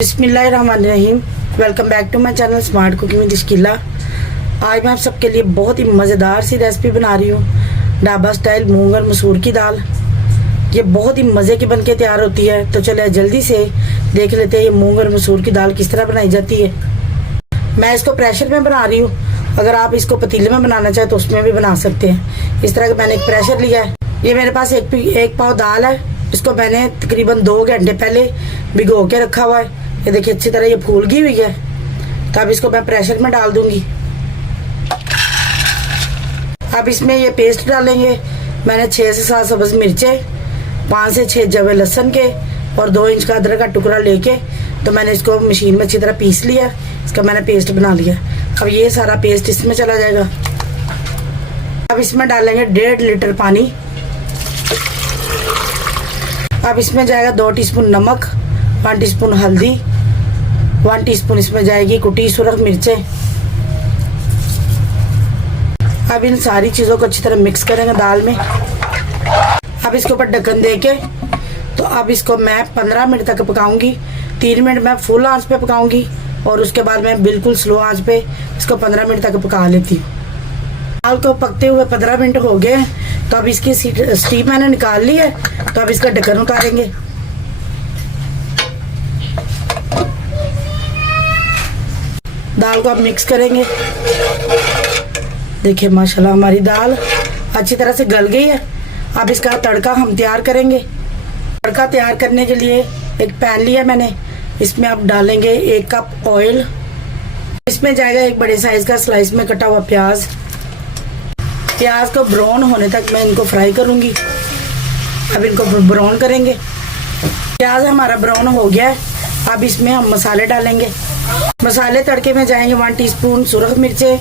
बिस्मिल्लाहिर्रहमानिर्रहीम। Welcome back to my channel smart cooking with Ishkila. आज मैं आप सबके लिए बहुत ही मज़ेदार सी रेसिपी बना रही हूँ, ढाबा स्टाइल मूंग और मसूर की दाल। ये बहुत ही मज़े की बनके तैयार होती है। तो चलिए जल्दी से देख लेते हैं ये मूंग और मसूर की दाल किस तरह बनाई जाती है। मैं इसको प्रेशर में बना रही हूँ, अगर आप इसको पतीले में बनाना चाहें तो उसमें भी बना सकते हैं। इस तरह का मैंने एक प्रेशर लिया है। ये मेरे पास एक पाव दाल है, इसको मैंने तकरीबन 2 घंटे पहले भिगो के रखा हुआ है। ये देखिए अच्छी तरह ये फूल गई हुई है। तो अब इसको मैं प्रेशर में डाल दूंगी। अब इसमें ये पेस्ट डालेंगे। मैंने 6 से 7 सब्ज़ मिर्चें, 5 से 6 जवे लहसुन के और 2 इंच का अदरक का टुकड़ा लेके तो मैंने इसको मशीन में अच्छी तरह पीस लिया। इसका मैंने पेस्ट बना लिया। अब ये सारा पेस्ट इसमें चला जाएगा। अब इसमें डालेंगे 1.5 लीटर पानी। अब इसमें जाएगा 2 टीस्पून नमक, 1 टीस्पून हल्दी, 1 टीस्पून इसमें जाएगी कुटी सुरख मिर्चें। अब इन सारी चीज़ों को अच्छी तरह मिक्स करेंगे दाल में। अब इसके ऊपर ढक्कन देके तो अब इसको मैं 15 मिनट तक पकाऊंगी। 3 मिनट मैं फुल आंच पे पकाऊंगी और उसके बाद मैं बिल्कुल स्लो आंच पे इसको 15 मिनट तक पका लेती हूँ। दाल को पकते हुए 15 मिनट हो गए। तो अब इसकी स्टीम मैंने निकाल ली है। तो अब इसका ढक्कन उतारेंगे। दाल को अब मिक्स करेंगे। देखिए माशाल्लाह हमारी दाल अच्छी तरह से गल गई है। अब इसका तड़का हम तैयार करेंगे। तड़का तैयार करने के लिए एक पैन लिया मैंने, इसमें अब डालेंगे 1 कप ऑयल। इसमें जाएगा 1 बड़े साइज का स्लाइस में कटा हुआ प्याज। प्याज को ब्राउन होने तक मैं इनको फ्राई करूंगी। अब इनको ब्राउन करेंगे। प्याज हमारा ब्राउन हो गया है। अब इसमें हम मसाले डालेंगे। मसाले तड़के में जाएंगे 1 टीस्पून सुरख मिर्चें,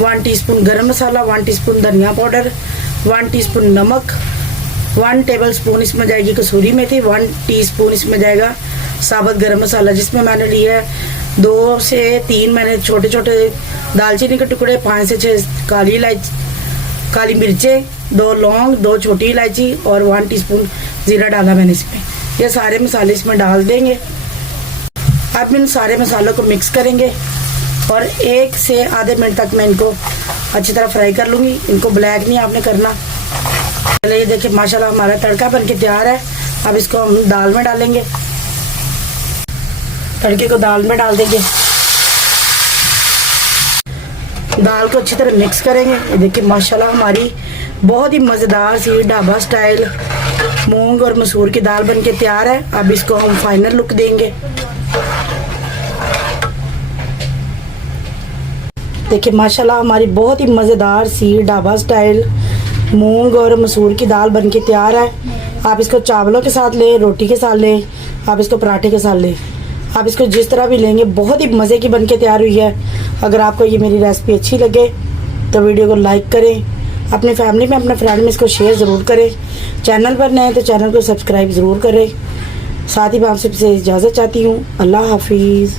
1 टीस्पून गरम मसाला, 1 टीस्पून धनिया पाउडर, 1 टीस्पून नमक, 1 टेबल स्पून इसमें जाएगी कसूरी मेथी, 1 टीस्पून इसमें जाएगा साबुत गरम मसाला, जिसमें मैंने लिया है 2 से 3 मैंने छोटे छोटे दालचीनी के टुकड़े, 5 से 6 काली मिर्चें, 2 लौंग, 2 छोटी इलायची और 1 टीस्पून जीरा डाला मैंने इसमें। ये सारे मसाले इसमें डाल देंगे। अब इन सारे मसालों को मिक्स करेंगे और 1 से आधे मिनट तक मैं इनको अच्छी तरह फ्राई कर लूँगी। इनको ब्लैक नहीं आपने करना। चलिए ये देखिए माशाल्लाह हमारा तड़का बनके तैयार है। अब इसको हम दाल में डालेंगे। तड़के को दाल में डाल देंगे। दाल को अच्छी तरह मिक्स करेंगे। ये देखिए माशाल्लाह हमारी बहुत ही मज़ेदार सी ढाबा स्टाइल मूंग और मसूर की दाल बनके तैयार है। अब इसको हम फाइनल लुक देंगे। देखिए माशाल्लाह हमारी बहुत ही मज़ेदार सी ढाबा स्टाइल मूंग और मसूर की दाल बनके तैयार है। आप इसको चावलों के साथ लें, रोटी के साथ लें, आप इसको पराठे के साथ लें, आप इसको जिस तरह भी लेंगे बहुत ही मज़े की बनके तैयार हुई है। अगर आपको ये मेरी रेसिपी अच्छी लगे तो वीडियो को लाइक करें, अपनी फैमिली में अपने फ्रेंड में इसको शेयर ज़रूर करें। चैनल पर नए तो चैनल को सब्सक्राइब ज़रूर करें। साथ ही मैं आपसे इजाज़त चाहती हूँ। अल्लाह हाफिज़।